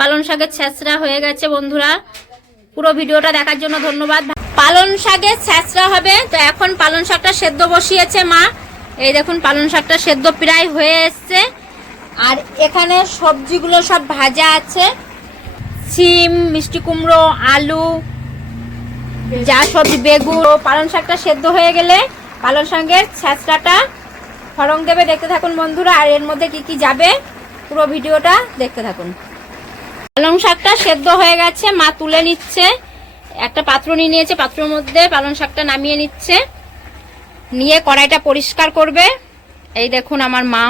পালং শাকের ছ্যাঁচড়া হয়ে গেছে বন্ধুরা। পুরো ভিডিওটা দেখার জন্য ধন্যবাদ। পালং শাকের ছ্যাঁচড়া হবে, তো এখন পালং শাকটা সেদ্ধ বসিয়েছে মা। এই দেখুন পালং শাকটা সেদ্ধ প্রায় হয়ে এসছে। আর এখানে সবজিগুলো সব ভাজা আছে। সিম মিষ্টি কুমড়ো, আলু, যা সবজি, বেগুন। ও পালং শাকটা সেদ্ধ হয়ে গেলে পালং শাকের ছ্যাঁচড়াটা ফরং দেবে। দেখতে থাকুন বন্ধুরা, আর এর মধ্যে কি কি যাবে পুরো ভিডিওটা দেখতে থাকুন। পালং শাকটা সেদ্ধ হয়ে গেছে, মা তুলে নিচ্ছে। একটা পাত্র নিয়ে নিয়েছে, পাত্রের মধ্যে পালং শাকটা নামিয়ে নিচ্ছে। নিয়ে কড়াইটা পরিষ্কার করবে। এই দেখুন আমার মা।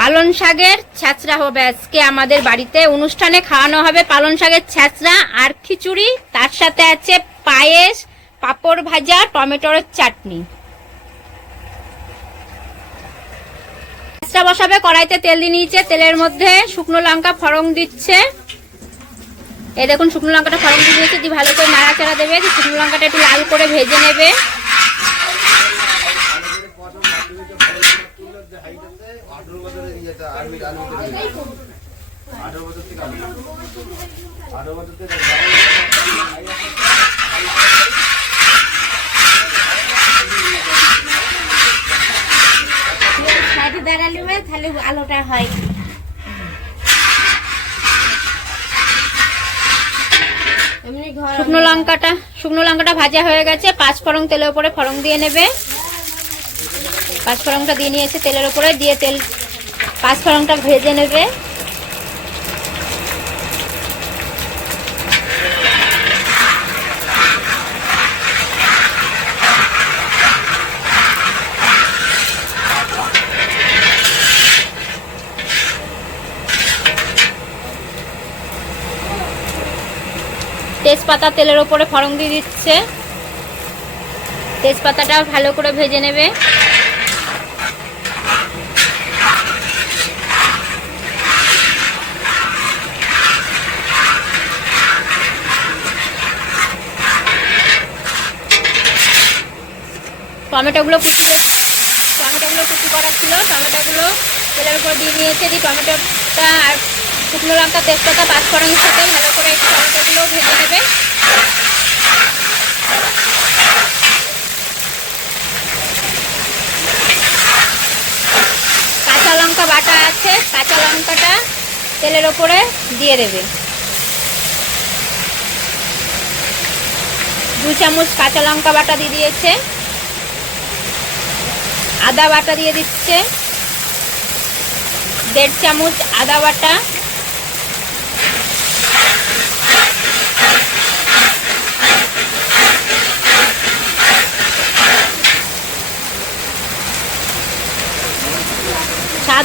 পালন শাকের ছ্যাঁচড়া হবে আজকে আমাদের বাড়িতে। অনুষ্ঠানে খাওয়ানো হবে পালন শাকের ছ্যাঁচড়া আর খিচুড়ি। তার সাথে আছে পায়েস, পাঁপড় ভাজা, টমেটোর চাটনি। ছ্যাঁচড়া বসাবে কড়াইতে তেল দিয়ে নিয়েছে তেলের মধ্যে শুকনো লঙ্কা ফড়ং দিচ্ছে এই দেখুন শুকনো লঙ্কাটা ফড়ং দিয়ে দিয়েছে দিয়ে ভালো করে নাড়াচাড়া দেবে শুকনো লঙ্কাটা একটু লাল করে ভেজে নেবে বছর থেকে আর্মি আঠেরো বছর থেকে সাইডে দাঁড়ালে হয়, তাহলে আলোটা হয়। শুকনো লঙ্কাটা শুকনো লঙ্কাটা ভাজা হয়ে গেছে, পাঁচ ফরং তেলের উপরে ফরং দিয়ে নেবে। পাঁচ ফরংটা দিয়ে নিয়েছে তেলের উপরে, দিয়ে তেল, পাঁচ ফরংটা ভেজে নেবে। তেজপাতা তেলের ওপরে ফড়ং দিয়ে দিচ্ছে। তেজপাতাটা ভালো করে ভেজে নেবে। টমেটোগুলো কুচি টমেটোগুলো কুচি করা ছিল, টমেটোগুলো তেলের উপর দিয়ে নিয়েছে। দিয়ে টমেটোটা আর শুকনো লঙ্কা তেজপাতা পাঁচ ফোড়নের সাথে ভালো করে একটু টমেটোগুলো ভেজে নেবে। কাঁচা লঙ্কা বাটা আছে, কাঁচা লঙ্কাটা তেলের ওপরে দিয়ে দেবে। দু চামচ কাঁচা লঙ্কা বাটা দিয়ে দিয়েছে। আদা বাটা দিয়ে দিচ্ছে। দেড় চামচ আদা বাটা।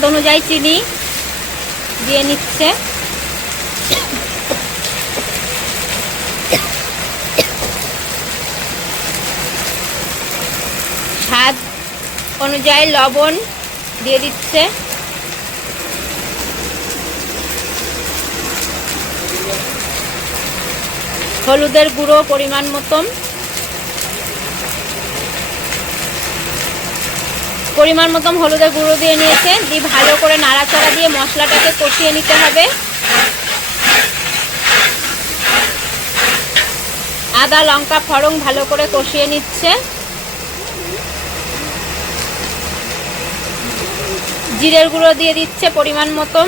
স্বাদ অনুযায়ী চিনি দিয়ে নিচ্ছে। স্বাদ অনুযায়ী লবণ দিয়ে দিচ্ছে। হলুদের গুঁড়ো পরিমাণ মতন। পরিমাণ মতন হলুদের গুঁড়ো দিয়ে নিয়েছে দিয়ে ভালো করে নাড়াচাড়া দিয়ে মশলাটাকে কষিয়ে নিতে হবে। আদা, লঙ্কা ফড়ং ভালো করে কষিয়ে নিচ্ছে। জিরের গুঁড়ো দিয়ে দিচ্ছে পরিমাণ মতন।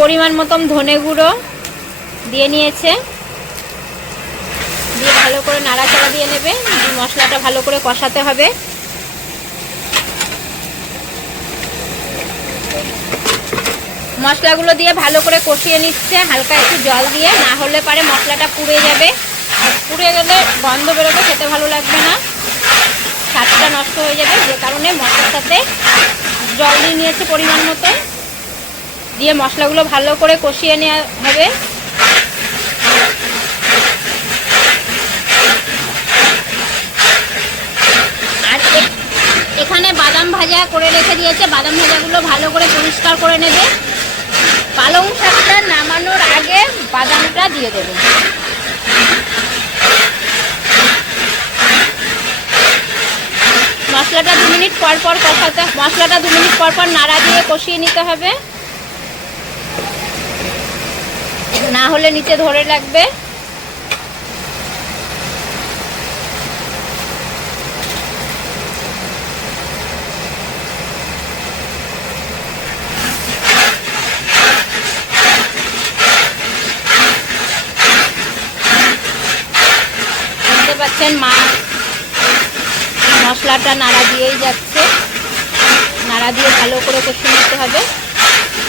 পরিমাণ মতন ধনে গুঁড়ো দিয়ে নিয়েছে। ভালো করে নাড়াচাড়া দিয়ে নেবে। মশলাটা ভালো করে কষাতে হবে। মশলাগুলো দিয়ে ভালো করে কষিয়ে নিচ্ছে, হালকা একটু জল দিয়ে। না হলে পারে মশলাটা পুড়ে যাবে। পুড়ে গেলে গন্ধ বেরোবে, খেতে ভালো লাগবে না। স্বাদটা নষ্ট হয়ে যাবে, যে কারণে মশলার সাথে জল দিয়ে নিয়েছে পরিমাণ মতো। দিয়ে মশলাগুলো ভালো করে কষিয়ে নেওয়া হবে আর এ- এখানে বাদাম ভাজা করে রেখে দিয়েছে। বাদাম ভাজাগুলো ভালো করে পরিষ্কার করে নেবে। পালং শাকটা নামানোর আগে বাদামটা দিয়ে দেবে। মশলাটা দু মিনিট পর পর কষাতে মশলাটা দু মিনিট পর পর নাড়া দিয়ে কষিয়ে নিতে হবে। না হলে নিচে ধরে লাগবে। দেখতে পাচ্ছেন মা। মশলাটা নাড়া দিয়েই যাচ্ছে। নাড়া দিয়ে ভালো করে কষে নিতে হবে।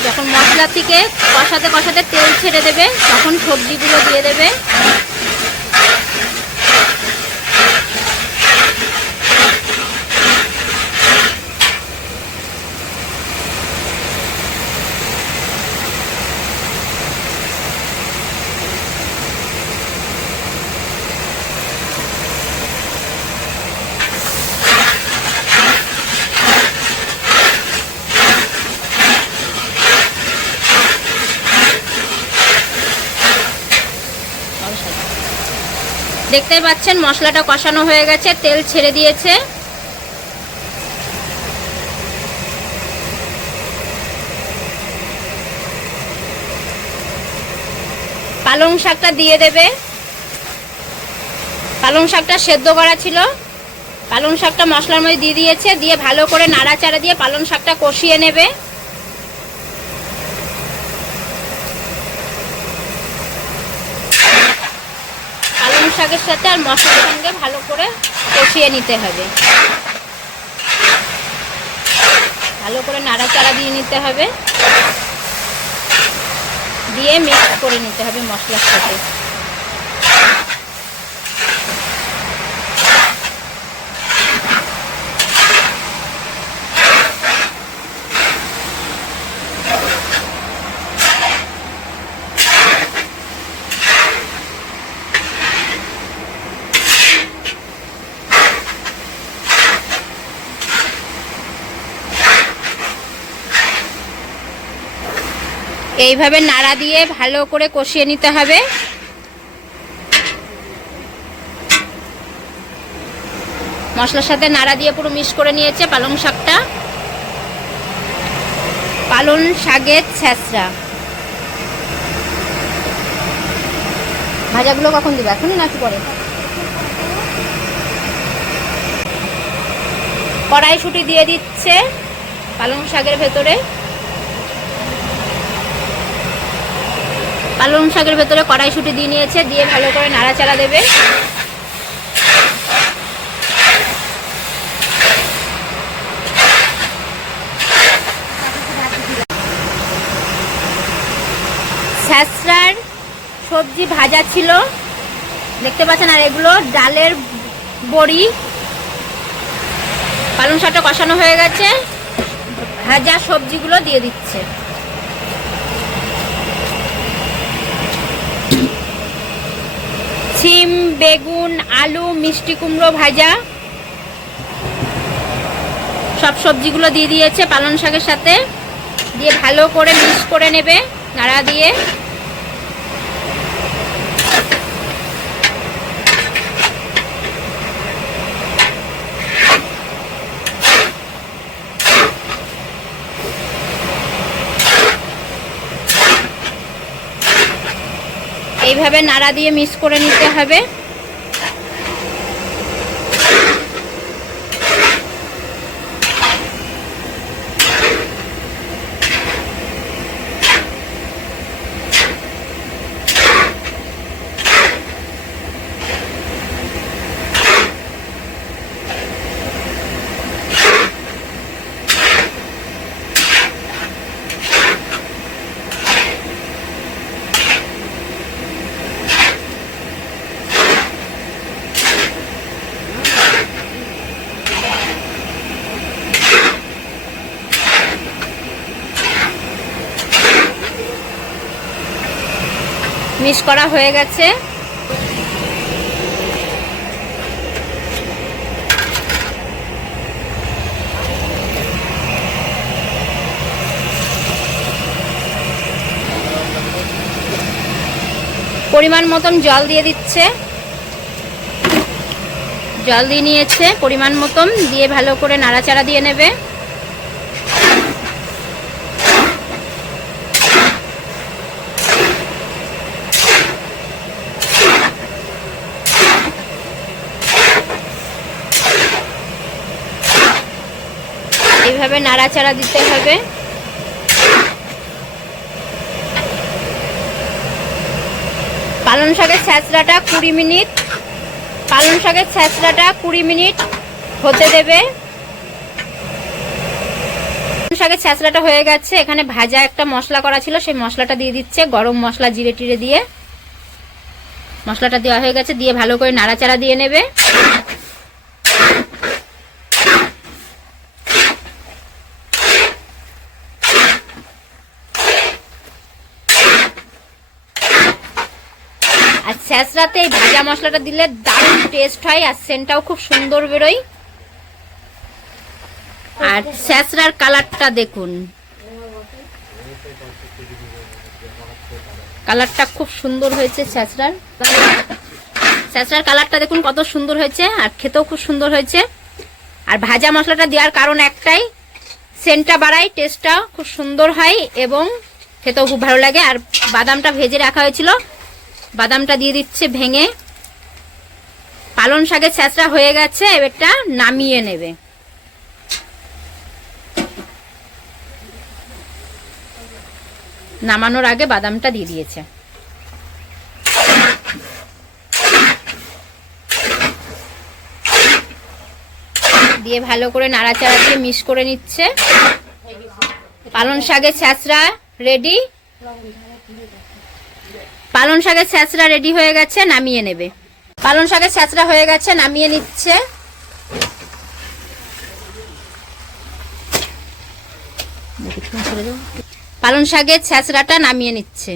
যখন মশলা থেকে কষাতে কষাতে তেল ছেড়ে দেবে, তখন সবজিগুলো দিয়ে দেবে। দেখতেই পাচ্ছেন, মশলাটা কষানো হয়ে গেছে, তেল ছেড়ে দিয়েছে। পালং শাকটা দিয়ে দেবে। পালং শাকটা সেদ্ধ করা ছিল। পালং শাকটা মশলার মধ্যে দিয়ে দিয়েছে, দিয়ে ভালো করে নাড়াচাড়া দিয়ে পালং শাকটা কষিয়ে নেবে পালং শাকের সাথে আর মশলার সঙ্গে ভালো করে কষিয়ে নিতে হবে। ভালো করে নাড়াচাড়া দিয়ে নিতে হবে। দিয়ে মিক্স করে নিতে হবে মশলার সাথে। এইভাবে নাড়া দিয়ে ভালো করে কষিয়ে নিতে হবে। মশলার সাথে নাড়া দিয়ে পুরো মিক্স করে নিয়েছে পালং শাকটা। পালং শাকের ছ্যাঁচড়া ভাজাগুলো কখন দিবে, এখনই নাকি পরে? কড়াইশুটি দিয়ে দিচ্ছে পালং শাকের ভেতরে। পালং শাকের ভেতরে কড়াইশুটি দিয়ে নিয়েছে, দিয়ে ভালো করে নাড়াচাড়া দেবে। স্যাঁচড়ার সবজি ভাজা ছিল। দেখতে পাচ্ছেন, আর এগুলো ডালের বড়ি। পালং শাকটা কষানো হয়ে গেছে। ভাজা সবজিগুলো দিয়ে দিচ্ছে। সিম বেগুন, আলু, মিষ্টি কুমড়ো ভাজা। সব সবজিগুলো দিয়ে দিয়েছে পালং শাকের সাথে। দিয়ে ভালো করে মিক্স করে নেবে, নাড়া দিয়ে। এইভাবে নাড়া দিয়ে মিক্স করে নিতে হবে। মিক্স করা হয়ে গেছে। পরিমাণ মতন জল দিয়ে দিচ্ছে। জল দিয়ে নিয়েছে, পরিমাণ মতন দিয়ে ভালো করে নাড়াচাড়া দিয়ে নেবে। এইভাবে নাড়াচাড়া দিতে হবে। পালং শাকের ছ্যাঁচড়াটা কুড়ি মিনিট। পালং শাকের ছ্যাঁচড়াটা কুড়ি মিনিট হতে দেবে। শাকের ছ্যাঁচড়াটা হয়ে গেছে। এখানে ভাজা একটা মশলা করা ছিল, সেই মশলাটা দিয়ে দিচ্ছে গরম মশলা জিরে টিরে দিয়ে। মশলাটা দেওয়া হয়ে গেছে, দিয়ে ভালো করে নাড়াচাড়া দিয়ে নেবে। আর স্যাঁচড়াতে এই ভাজা মশলাটা দিলে দারুণ টেস্ট হয় আর সেন্টটাও খুব সুন্দর বেরোয়। আর স্যাঁচড়ার কালারটা দেখুন। কালারটা খুব সুন্দর হয়েছে স্যাঁচড়ার স্যাঁচড়ার কালারটা দেখুন কত সুন্দর হয়েছে আর খেতেও খুব সুন্দর হয়েছে। আর ভাজা মশলাটা দেওয়ার কারণ একটাই সেন্টটা বাড়ায় টেস্টটা খুব সুন্দর হয় এবং খেতেও খুব ভালো লাগে। আর বাদামটা ভেজে রাখা হয়েছিল। বাদামটা দিয়ে দিচ্ছে ভেঙে। পালন শাকের ছ্যাঁচড়া হয়ে গেছে, এবারটা নামিয়ে নেবে। নামানোর আগে বাদামটা দিয়ে দিয়েছে। দিয়ে ভালো করে নাড়াচাড়া দিয়ে মিক্স করে নিচ্ছে। পালন শাকের ছ্যাঁচড়া রেডি। পালন শাকের ছ্যাঁচড়া রেডি হয়ে গেছে, নামিয়ে নেবে। পালন শাকের ছ্যাঁচড়া হয়ে গেছে, নামিয়ে নিচ্ছে। পালন শাকের ছ্যাঁচড়াটা নামিয়ে নিচ্ছে।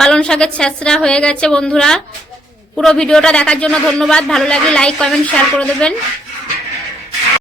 পালন শাকের ছ্যাঁচড়া হয়ে গেছে, বন্ধুরা। পুরো ভিডিওটা দেখার জন্য ধন্যবাদ। ভালো লাগলে লাইক কমেন্ট শেয়ার করে দেবেন।